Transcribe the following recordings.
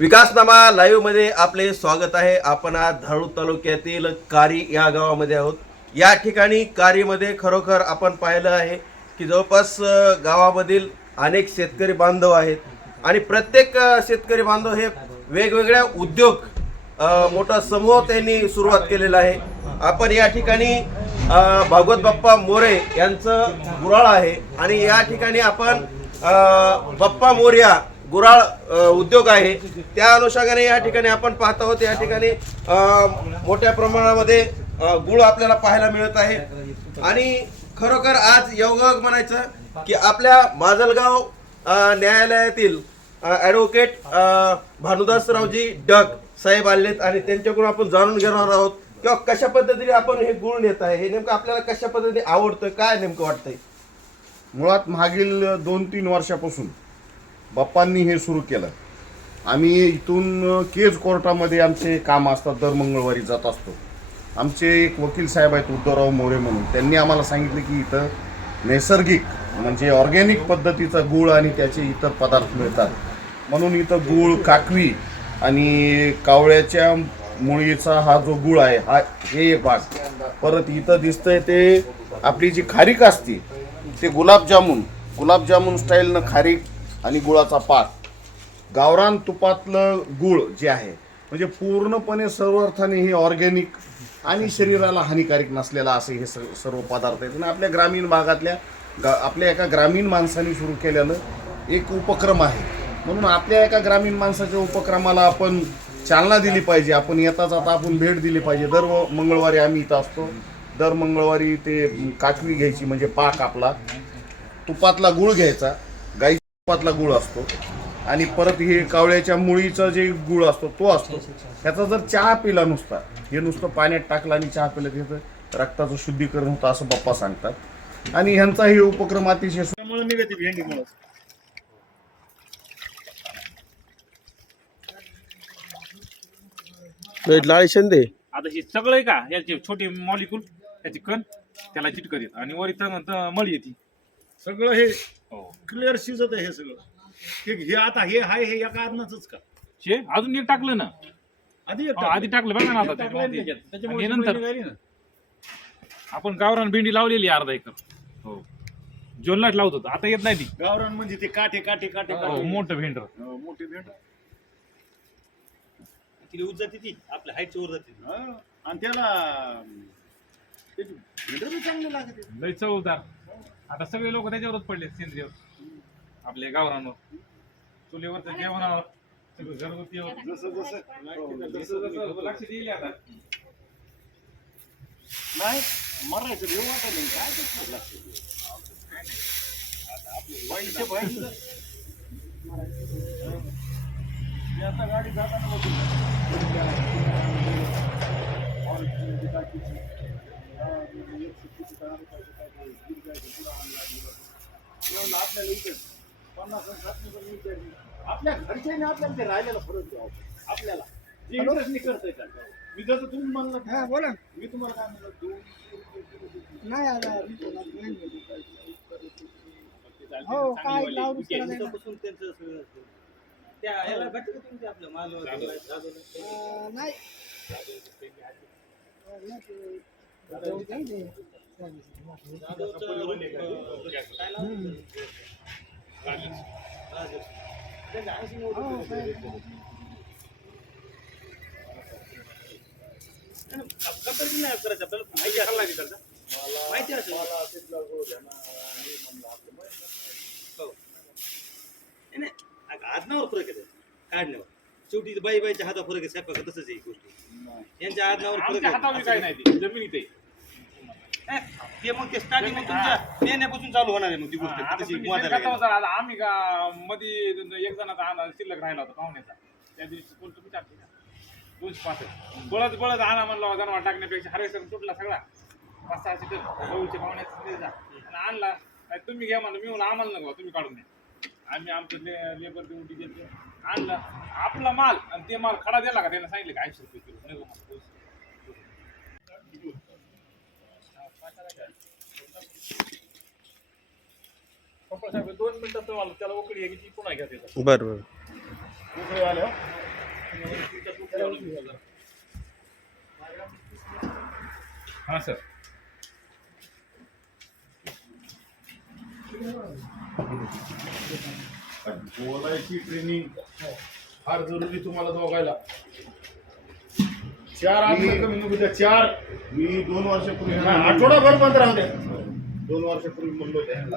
विकासनामा लाईव्हमध्ये आपले स्वागत आहे. आपण आज धारूळ तालुक्यातील कारी या गावामध्ये आहोत. या ठिकाणी कारीमध्ये खरोखर आपण पाहिलं आहे की जवळपास गावामधील अनेक शेतकरी बांधव आहेत. आणि प्रत्येक शेतकरी बांधव हे वेगवेगळ्या उद्योग मोठा समूह त्यांनी सुरुवात केलेला आहे. आपण या ठिकाणी भागवत बाप्पा मोरे यांचं गुराळ आहे आणि या ठिकाणी आपण बाप्पा मोर्या गुराळ उद्योग आहे. त्या अनुषंगाने या ठिकाणी आपण पाहत आहोत या ठिकाणी मोठ्या प्रमाणामध्ये गुळ आपल्याला पाहायला मिळत आहे. आणि खरोखर आज योगायोग म्हणायचं की आपल्या माजलगाव न्यायालयातील ॲडव्होकेट भानुदासरावजी डग साहेब आलेत आणि त्यांच्याकडून आपण जाणून घेणार आहोत किंवा कशा पद्धतीने आपण हे गुळ नेत आहे हे नेमकं आपल्याला कशा पद्धतीने आवडतं काय नेमकं वाटतंय? मुळात मागील दोन तीन वर्षापासून बाप्पांनी हे सुरू केलं. आम्ही इथून केज कोर्टामध्ये आमचे काम असतात दर मंगळवारी जात असतो. आमचे एक वकील साहेब आहेत उद्धवराव मोरे म्हणून. त्यांनी आम्हाला सांगितलं की इथं नैसर्गिक म्हणजे ऑर्गॅनिक पद्धतीचा गूळ आणि त्याचे इतर पदार्थ मिळतात. म्हणून इथं गूळ काकवी आणि कावळ्याच्या मुळीचा हा जो गूळ आहे हा हे एक भाग. परत इथं दिसतंय ते आपली जी खारीक असते ते गुलाबजामुन. गुलाबजामुन स्टाईलनं खारीक आणि गुळाचा पाक गावरान तुपातलं गुळ जे आहे म्हणजे पूर्णपणे सर्व अर्थाने हे ऑर्गॅनिक आणि शरीराला हानिकारक नसलेला असे हे स- सर्व पदार्थ आहेत. आणि आपल्या ग्रामीण भागातल्या गा आपल्या एका ग्रामीण माणसाने सुरू केलेलं एक उपक्रम आहे. म्हणून आपल्या एका ग्रामीण माणसाच्या उपक्रमाला आपण चालना दिली पाहिजे. आपण येता जाता आपण भेट दिली पाहिजे. दर मंगळवारी आम्ही इथं असतो. दर मंगळवारी ते काकवी घ्यायची म्हणजे पाक आपला. तुपातला गुळ घ्यायचा. गाईच्या तुपातला गुळ असतो. आणि परत हे कावळ्याच्या मुळीचा जे गुळ असतो तो असतो. ह्याचा जर चहा पिला नुसता हे नुसतं पाण्यात टाकलं आणि चहा पिलं त्याचं रक्ताचं शुद्धीकरण होतं असं बाप्पा सांगतात. आणि ह्यांचा हे उपक्रम अतिशय सु- त्यामुळे निघते लाळी शिंदे आता हे सगळं आहे का? याचे छोटे मॉलिक्यूल त्याची कण त्याला चिटकत येत आणि वर इथं त- मळी येते. सगळं हे हो. क्लिअर शिजत आहे हे सगळं. हे हे आता हे आहे हे या कारणाच का? शे अजून एक टाकलं ना. आधी एक हो, आधी टाकलं बघा ना आता त्याच्यामध्ये. त्याच्यात. त्याच्यामुळे नंतर. सगळी निघाली ना. आपण गावरान भेंडी लावलेली आहे अर्धा एकर. हो. जोनलाच लावत होतो. आता येत नाही ती. गावरान म्हणजे ते काटे काटे काटे हो, काटे मोठं भेंडर. हो, मोठी भेंड तिला उज जाते ती? आपल्या हाईटच्या वर जाते हा. आणि त्याला त्याची भेंड बी चांगली लागते. लय चवदार. आता सगळे लोक त्याच्यावरच पडले सेंद्रिय. आपल्या गावरांवर चुलीवरचं जेवणावर. सगळं घरगुतीवर. जसं जसं हो, जसं जसं जसं लक्ष देईल आता. नाही मरायचं देऊ वाटत नाही काय लक्ष देऊ? बाईचं आता गाडी जाताना आपल्याला इथं पन्नास. आपल्या घरच्याने आपल्याला ते राहिलेला फरक द्यावा आपल्याला जे इंटरेस्ट नाही करतंय का मी जसं तुम्ही म्हणलं हा बोला मी तुम्हाला काय म्हणलं दोन नाही आला हो काय लावून तिथपासून त्यांचं नाही जाऊ द्या ना ते. हो, काय. कंपॅरिझन नाही करायचं आपल्याला माहिती असायला लागेल त्याचा. माहिती असेल हो. नाही, आदनावर फरक आहे. काढण्यावर. शेवटी बाई बाईच्या हाता फरक आहे स्वयंपाकात तसंच आहे ही गोष्ट. यांच्या आदनावर फरक आमच्या हातावर काय आहे नाही. ते. जमिनीत आहे नाही, ते मग ते स्टार्टिंग तुमच्या नेण्यापासून चालू होणार आहे मग ती गोष्ट. आता तशी तुम्ही मोजायला शेणखतावर गेलं. जा, आता आम्ही का मध्ये एक जणाचा आणा शिल्लक राहिला होता पाहुण्याचा. त्या दिवशी कोण तुम्ही टाकली का दोनशे पासष्ट. बळत बळत आणा म्हणला जनावर टाकण्यापेक्षा. हरवेसर तुटला सगळा. पाच सहा सीटर जवळच्या पाहुण्याचा आणि आणला. नाही, तुम्ही घ्या म्हणलं मी म्हणलं आम्हाला नको तुम्ही काढून द्या. आम्ही आमचं ले- लेबर देऊन डिझेल आणलं. आपला माल आणि ते माल खडा दिला का त्यांना सांगितलं का ऐंशी रुपये किलो. नाही बाबा, पैसे. साहेब दोन मिनिटात त्याला उकळी आहे की ती पुन्हा घ्या त्याचा बरं. बरं हो. हा सर. बोलायची ट्रेनिंग फार जरुरी तुम्हाला दोघायला. चार आपलं कमी नको द्या चार. मी दोन वर्षापूर्वी आठवडाभर बंद राहू द्या दोन वर्षापूर्वी म्हणलो होतो ह्यांना.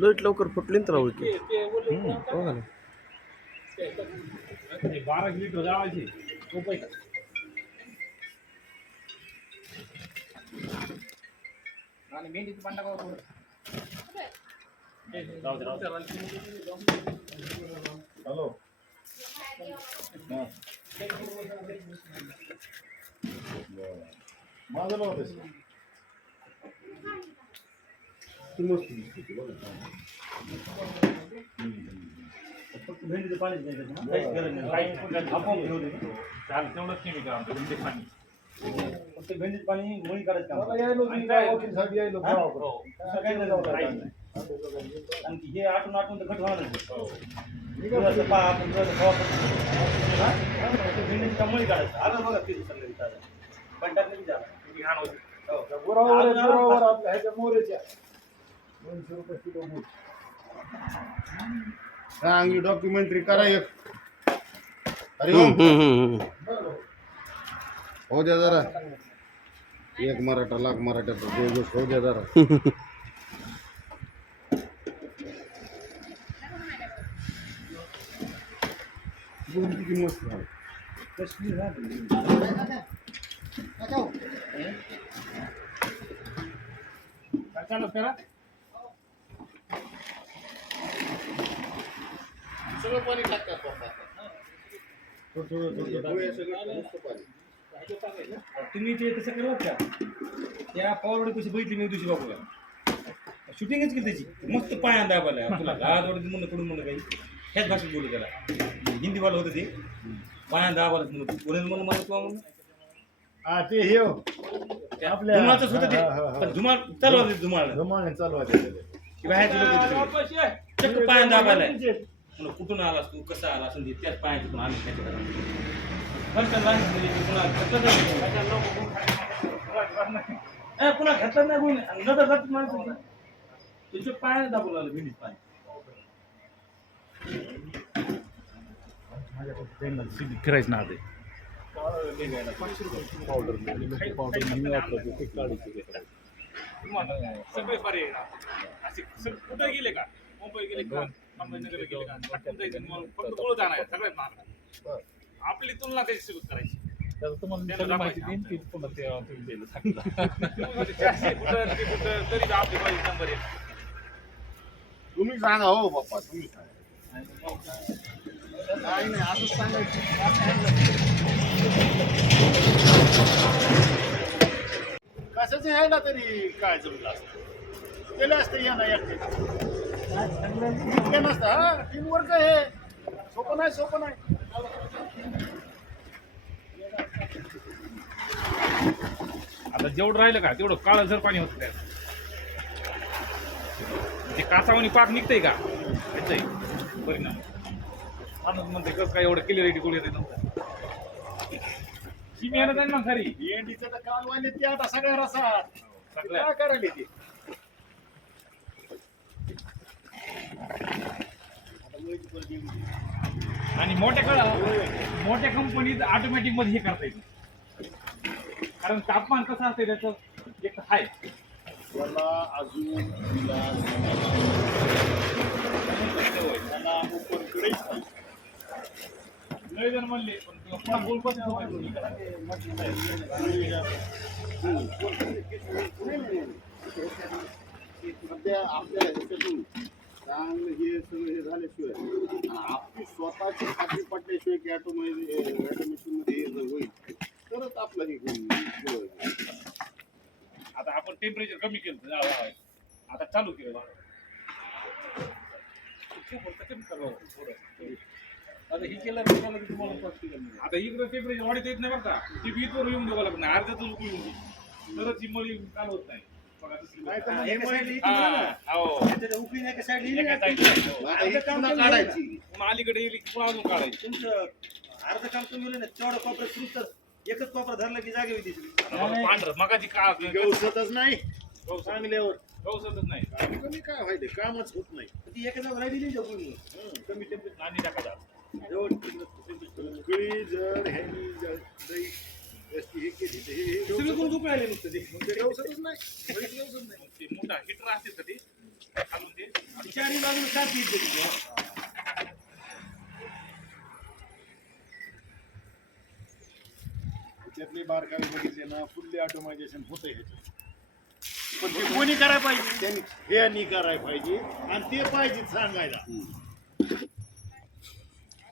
फाटलं लवकर फुटली तर राहू की ना बारा लिटर जावायची रुपये का आणि मेंढीचं पांडा गाव थोडं जाऊ दे, राहू दे. हॅलो माझं नाव तसं ती मस्त दिसते ती बघा. फक्त भेंडीचं पाणीच नाही त्याचं, काहीच गरज नाही. काही पण त्यात आपोआप ठेवते ते. चालेल, तेवढंच केमिकल आमचं भेंडी पाणी फक्त भेंडीचं पाणी मुळी काढायचं काम. मला यायलो आणि मी काय? गावासाठी यायलो हा? गावाकडं. हो दुसरं काही नाही हे आटून आटून तर घट होणार. हो. पहा, आपण. हा? मुळी काढायचं. आलं बघा सगळं. पण. किती घाण होती. हो. दोनशे रुपये किलो सांग डॉक्युमेंटरी करा एक अरे हो द्या जरा एक मराठा लाख मराठ्याचा देवघोष हो द्या जरा दोन किती मस्त झालं. करा सगळं पाणी टाकतात थोडं थोडं थोडं तुम्ही ते तसं करत का त्या पॉवरवर कशी बघितली मी दिवशी बाबूला शूटिंगच केली त्याची मस्त पाय दाबायला तुला दहा वाटत म्हणून कडून म्हणलं काही ह्याच भाषेत बोलू त्याला हिंदीवाला होतं ते दाबायला म्हणून पुढे म्हणून मला तुला म्हणून हा ते हे हो. आपल्या- धुमाळच होतं ते हा, हा, हा. पण धुमाळ चालू धुमाळ धमाने चालू आहे त्याच्यात. किंवा ह्याचे लोक होते. चक्क पाया दाबायला म्हणलं कुठून आलास तू कसा आलास आणि त्याच पायाचे पण आम्ही त्याच्या घरच्या लहान मुली ते पुन्हा घेतलं नाही. कोणी आणि नजर जात माणसं होती. पायाने आलं भिंडीत पाणी फिरायचं ना ते सगळे पर्याय ना. असे कुठे गेले का मुंबई गेले का गेले का जायचं मग फक्त गोळ जाणार सगळ्यात महाग आपली तुलना त्याच्यासोबत करायची त्याला दाखवायची. तुम्ही म्हणते चारशे कुठं कुठं तरी आपली नंबर एक तुम्ही सांगा हो बाप्पा तुम्ही सांगा काही नाही असंच सांगायचं कशाचं यायला तरी काय जमलं असतं? केलं असतं या नाही एकटे नसतं हा? टीम वर्क हे सोपं नाही सोपं नाही. आता जेवढं राहिलं का तेवढं काळं जर पाणी होतं त्यात. ते कासावणी पाक निघतंय का? त्याचाही परिणाम. माणूस म्हणते कसं काय एवढं क्लिअरिटी कुठे येते नव्हतं ही मेहनत आहे ना खरी भेंडीचं तर कालवाने ते आता सगळ्या रसात सगळ्या. काय करायला ते आणि मोठ्या कळ- मोठ्या कंपनीत ऑटोमॅटिकमध्ये हे करता येईल कारण तापमान कसं असते त्याचं एक हाय त्याला अजून तिला त्याला उपरकडे लय जण म्हणले पण पुन्हा बोलपत सध्या आपल्याला ह्याच्यातून चांगलं हे सगळं हे झाल्याशिवाय आपली स्वतःची खात्री पडल्याशिवाय की ऑटोमध्ये ऑटोमेशनमध्ये हे जर होईल तरच आपलं हे. आता आपण टेम्परेचर कमी केलं आता चालू केलं. आता ही केलं की मला की तुम्हाला practical नाही. आता इकडे टेम्परेचर वाढीत येत नाही बरं का. ती वीजवर येऊन द्यावं लागत नाही अर्ध्यातच उकळून येऊन तरच ही मळी चालू होत नाही. बघा हे हा, उकळी एका side ला काढायची. पुन्हा अलीकडे येईल की पुन्हा अजून काढायची. तुमचं अर्ध काम तुम्ही केलं ना तेवढं कोपऱ्यात सुरू तर एकच कोपरा धरला की जागे होती सगळी. आता बघा, पांढरं मगाची काळ गवसतच नाही. चांगल्यावर. गवसतच नाही. कमी काय व्हायचं कामच होत नाही. ती एका जागा राहिली नाही उकळी. कमी टेम्परेचर तिकडं उकळी जर ह्यांनी जर लई जास्ती हे केली तर हे- हे सगळी नुसतं ते. ते नाही नाही ते मोठा हिटर असते ते तिथे. त्यातले बारकावे बघितले ना फुल्ली ऑटोमायझेशन होतंय ह्याच्यात. पण ते कोणी करायला पाहिजे? त्यांनी हे करायला पाहिजे आणि ते पाहिजे सांगायला.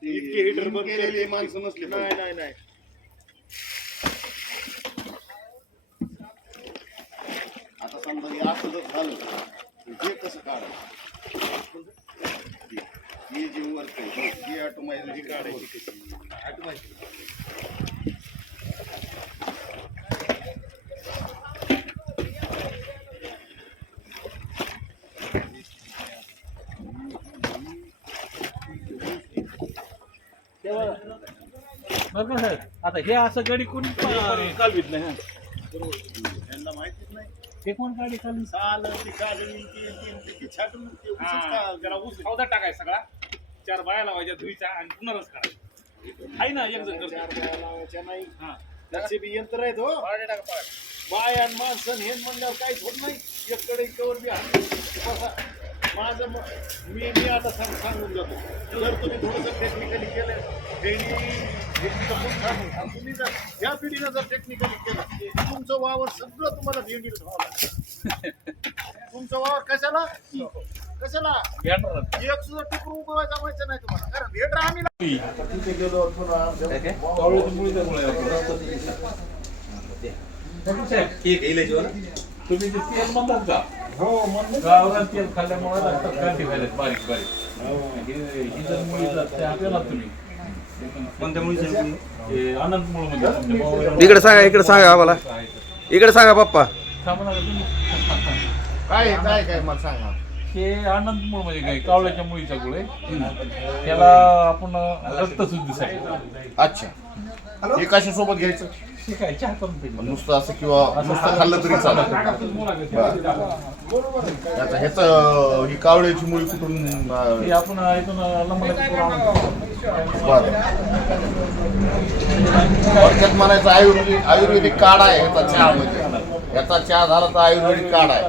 इतके हिटर बंद केलेले माणसं नसले नाही नाही नाही. आता समजा हे असं जर झालं हे कसं काढायचं? हे जे वर्क आहे हे ऑटोमायझेशन काढायची कशी? ऑटोमायझेशन बरं का साहेब आता हे असं गडी कोणी कालवीत नाही हा. यांना माहितीच नाही. ते कोण गाडी कालवी साल ती काढली ती ती ती छाटून ते उशीच हा, का जरा ऊस खावदा टाकायचा सगळा. चार बाया लावायच्या धुईच्या आणि पुन्हा रस काढायचा आहे ना एक जण चार करतो. बाया लावायच्या नाही. हा. त्याचे बी यंत्र आहेत हो. टाका. बाय. आणि माणसं हे म्हणल्यावर काहीच होत नाही. एककडे कवर बी आहे. बसा. माझं म- मी आता सांग सांगून जातो. जर तुम्ही थोडंसं टेक्निकली केलं भेंडी तुम्ही जर या पिढीनं जर टेक्निकली केलं तुमचं वावर सगळं तुम्हाला लागेल तुमचं वावर कशाला? कशाला? एक सुद्धा टिकून उभं जमायचं नाही तुम्हाला. कारण भेट आम्ही तिथे गेलो तुम्ही ते तेल म्हणतात का? हो गावरान तेल खाल्ल्यामुळे रक्तात गाठी व्हायला बारीक बारीक. हे- ही जर मुळी जात ते आपल्याला तुम्ही. कोणत्या मुळी? अनंत मुळ म्हणजे इकडे सांगा इकडे सांगा आम्हाला. इकडे. सांगा पप्पा. काय काय काय मला सांगा. हे आनंद मूळ म्हणजे काय? कावळ्याच्या मुळीचा गुळ आहे. त्याला आपण रक्तशुद्धीसाठी. अच्छा. हे कशा सोबत घ्यायचं काय चहा करून पितो नुसतं असं किंवा नुसतं खाल्लं तरी चालत आता ह्याचं ही कावळ्याची मुळी कुठून अं, हे आपण इथून बरं. थोडक्यात म्हणायचं आयुर्वेदिक आयुर्वेदिक काढा आहे ह्याचा चहा म्हणजे ह्याचा चहा झाला तर आयुर्वेदिक काढा आहे.